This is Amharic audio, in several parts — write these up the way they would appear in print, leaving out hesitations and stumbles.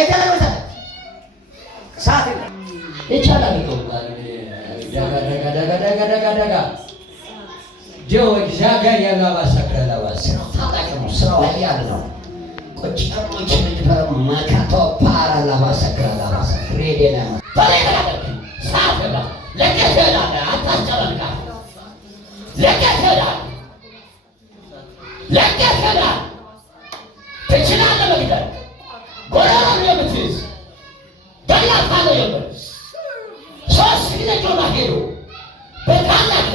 ዳገት ያለ ወጣ ሰዓት ይቻላል እኮ ዳጋ ጆ ጃጋ ያላባሳ ከላባሳ ታጣቀሙ ስራው ያለ ነው ቆጭቆጭ ልጅፈር ማካቶ ፓራ ላባሳ ከላባሳ ፍሬዴና ታለና ሳፈላ ለከተላ አታጨበልካ ለከተላ ትችላለህ መግደል ጎራራን የምትይዝ ገላታ ነው የምር ሶስት ጊዜ ጮና ሄዱ በታላቅ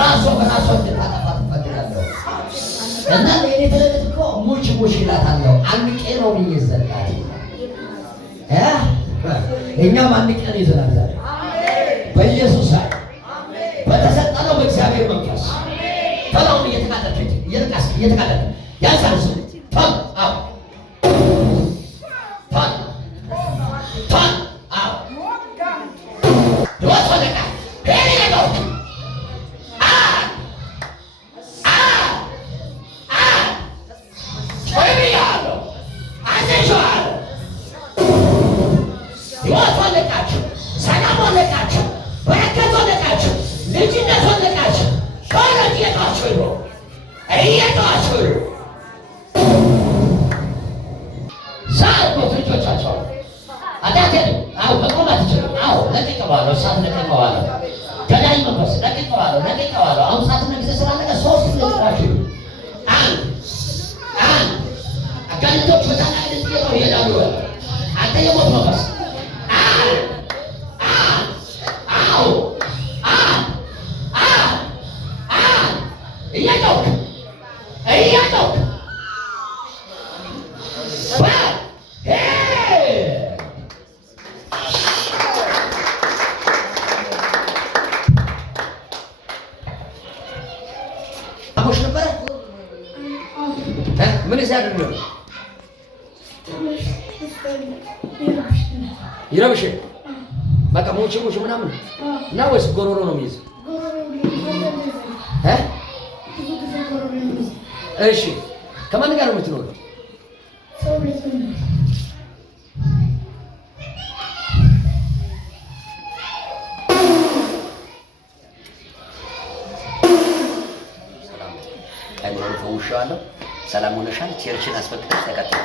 ራሱ በራሱ እንድታጠፋት እፈልጋለሁ እና ለእኔ ተለለት እኮ ሙች ይላታለሁ። አንድ ቀን ነው ይዘላል እኛም አንድ ቀን ይዘናል ዛሬ በኢየሱስ በተሰጠነው በእግዚአብሔር መንፈስ ተላውን እየተቃጠልክ ያንሳልሱ ምን ይሳደድ ነው ይረብሽ በቃ ሙች ምናምን ነው ወይስ ጎሮሮ ነው የሚይዝ? እሺ ከማን ጋር ነው የምትኖረው? ሰላም ሆነሻል። ቸርችን አስፈቅደሽ ተከተል